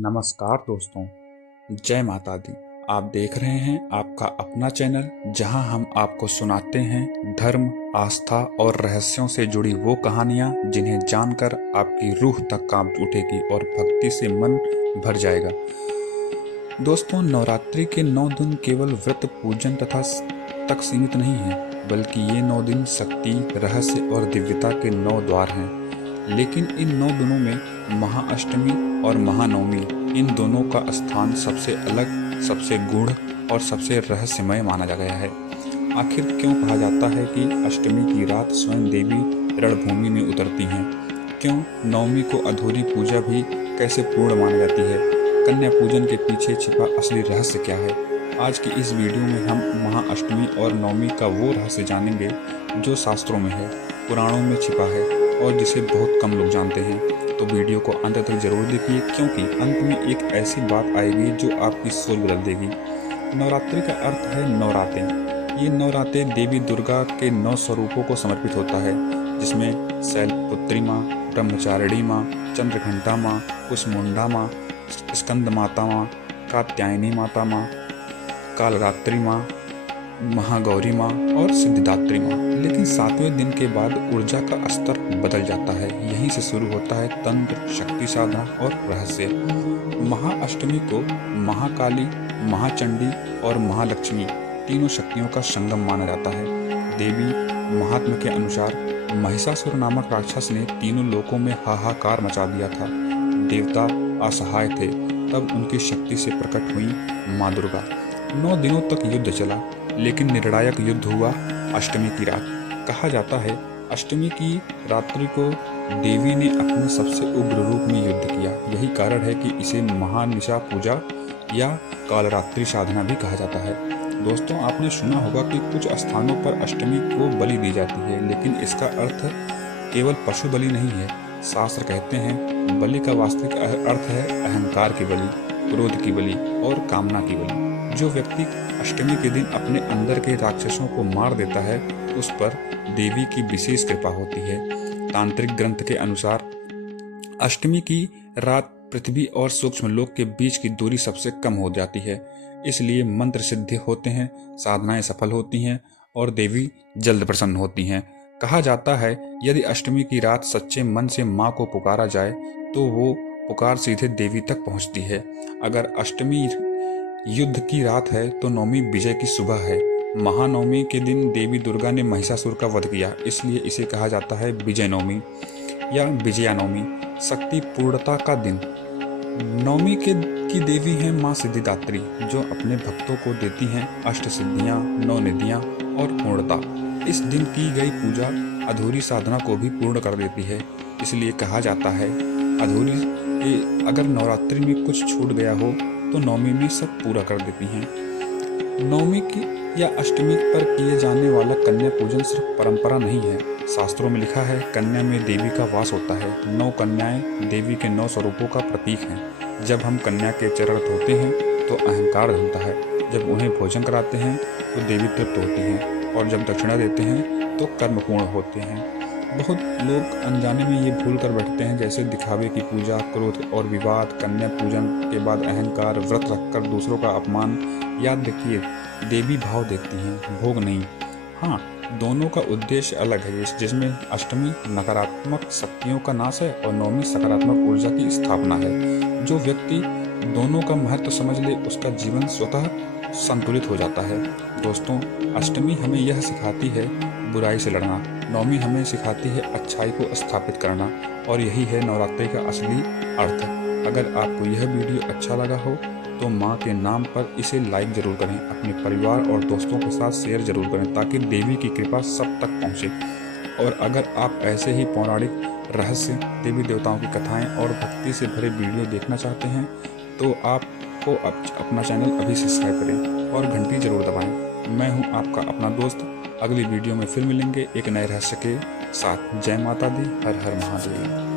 नमस्कार दोस्तों, जय माता दी। आप देख रहे हैं आपका अपना चैनल जहां हम आपको सुनाते हैं धर्म, आस्था और रहस्यों से जुड़ी वो कहानियां जिन्हें जानकर आपकी रूह तक कांप उठेगी और भक्ति से मन भर जाएगा। दोस्तों, नवरात्रि के 9 दिन केवल व्रत पूजन तक सीमित नहीं है, बल्कि ये 9 दिन शक्ति, रहस्य और दिव्यता के 9 द्वार हैं। लेकिन इन 9 दिनों में महाअष्टमी और महानवमी, इन दोनों का स्थान सबसे अलग, सबसे गूढ़ और सबसे रहस्यमय माना गया है। आखिर क्यों कहा जाता है कि अष्टमी की रात स्वयं देवी रणभूमि में उतरती हैं? क्यों नवमी को अधूरी पूजा भी कैसे पूर्ण मानी जाती है? कन्या पूजन के पीछे छिपा असली रहस्य क्या है? आज की इस वीडियो में हम महाअष्टमी और नवमी का वो रहस्य जानेंगे जो शास्त्रों में है, पुराणों में छिपा है और जिसे बहुत कम लोग जानते हैं। तो वीडियो को अंत तक जरूर देखिए, क्योंकि अंत में एक ऐसी बात आएगी जो आपकी सोच बदल देगी। नवरात्रि का अर्थ है नवरातें। ये नवरातें देवी दुर्गा के 9 स्वरूपों को समर्पित होता है, जिसमें शैलपुत्री माँ, ब्रह्मचारिणी माँ, चंद्रघंटा माँ, कुसमुंडा माँ, स्कंद माता माँ, कात्यायनी माता माँ, कालरात्रि माँ, महागौरी माँ और सिद्धिदात्री माँ। लेकिन 7वें दिन के बाद ऊर्जा का स्तर बदल जाता है। यहीं से शुरू होता है तंत्र, शक्ति साधना और रहस्य। महाअष्टमी को महाकाली, महाचंडी और महालक्ष्मी तीनों शक्तियों का संगम माना जाता है। देवी महात्म्य के अनुसार महिषासुर नामक राक्षस ने तीनों लोकों में हाहाकार मचा दिया था। देवता असहाय थे, तब उनकी शक्ति से प्रकट हुई माँ दुर्गा। 9 दिनों तक युद्ध चला, लेकिन निर्णायक युद्ध हुआ अष्टमी की रात। कहा जाता है अष्टमी की रात्रि को देवी ने अपने सबसे उग्र रूप में युद्ध किया। यही कारण है कि इसे महानिशा पूजा या कालरात्रि साधना भी कहा जाता है। दोस्तों, आपने सुना होगा कि कुछ स्थानों पर अष्टमी को बलि दी जाती है, लेकिन इसका अर्थ केवल पशु बलि नहीं है। शास्त्र कहते हैं बलि का वास्तविक अर्थ है अहंकार की बलि, क्रोध की बलि और कामना की बलि। जो व्यक्ति अष्टमी के दिन अपने अंदर के राक्षसों को मार देता है, उस पर देवी की विशेष कृपा होती है। तांत्रिक ग्रंथ के अनुसार अष्टमी की रात पृथ्वी और सूक्ष्म लोक के बीच की दूरी सबसे कम हो जाती है। इसलिए मंत्र सिद्ध होते हैं, साधनाएं सफल होती हैं और देवी जल्द प्रसन्न होती हैं। कहा जाता है यदि अष्टमी की रात सच्चे मन से माँ को पुकारा जाए तो वो पुकार सीधे देवी तक पहुँचती है। अगर अष्टमी युद्ध की रात है तो नवमी विजय की सुबह है। महानवमी के दिन देवी दुर्गा ने महिषासुर का वध किया, इसलिए इसे कहा जाता है विजय नवमी या विजया नवमी, शक्ति पूर्णता का दिन। नवमी की देवी है माँ सिद्धिदात्री, जो अपने भक्तों को देती हैं अष्ट सिद्धियाँ, 9 निधियाँ और पूर्णता। इस दिन की गई पूजा अधूरी साधना को भी पूर्ण कर देती है। इसलिए कहा जाता है अगर नवरात्रि में कुछ छूट गया हो तो नवमी में सब पूरा कर देती हैं। नवमी की या अष्टमी पर किए जाने वाला कन्या पूजन सिर्फ परंपरा नहीं है। शास्त्रों में लिखा है कन्या में देवी का वास होता है। 9 कन्याएं देवी के 9 स्वरूपों का प्रतीक हैं। जब हम कन्या के चरण धोते हैं तो अहंकार धुलता है। जब उन्हें भोजन कराते हैं तो देवी तृप्त होती हैं, और जब दक्षिणा देते हैं तो कर्म पूर्ण होते हैं। बहुत लोग अनजाने में ये भूल कर बैठते हैं, जैसे दिखावे की पूजा, क्रोध और विवाद, कन्या पूजन के बाद अहंकार, व्रत रखकर दूसरों का अपमान। याद रखिए, देवी भाव देखती हैं, भोग नहीं। हाँ, दोनों का उद्देश्य अलग है, जिसमें अष्टमी नकारात्मक शक्तियों का नाश है और नवमी सकारात्मक ऊर्जा की स्थापना है। जो व्यक्ति दोनों का महत्व समझ ले, उसका जीवन स्वतः संतुलित हो जाता है। दोस्तों, अष्टमी हमें यह सिखाती है बुराई से लड़ना, नवमी हमें सिखाती है अच्छाई को स्थापित करना, और यही है नवरात्रि का असली अर्थ। अगर आपको यह वीडियो अच्छा लगा हो तो माँ के नाम पर इसे लाइक जरूर करें, अपने परिवार और दोस्तों के साथ शेयर जरूर करें, ताकि देवी की कृपा सब तक पहुँचे। और अगर आप ऐसे ही पौराणिक रहस्य, देवी देवताओं की कथाएँ और भक्ति से भरे वीडियो देखना चाहते हैं तो आपको अपना चैनल अभी सब्सक्राइब करें और घंटी जरूर दबाएं। मैं हूं आपका अपना दोस्त। अगली वीडियो में फिर मिलेंगे एक नए रहस्य के साथ। जय माता दी, हर हर महादेव।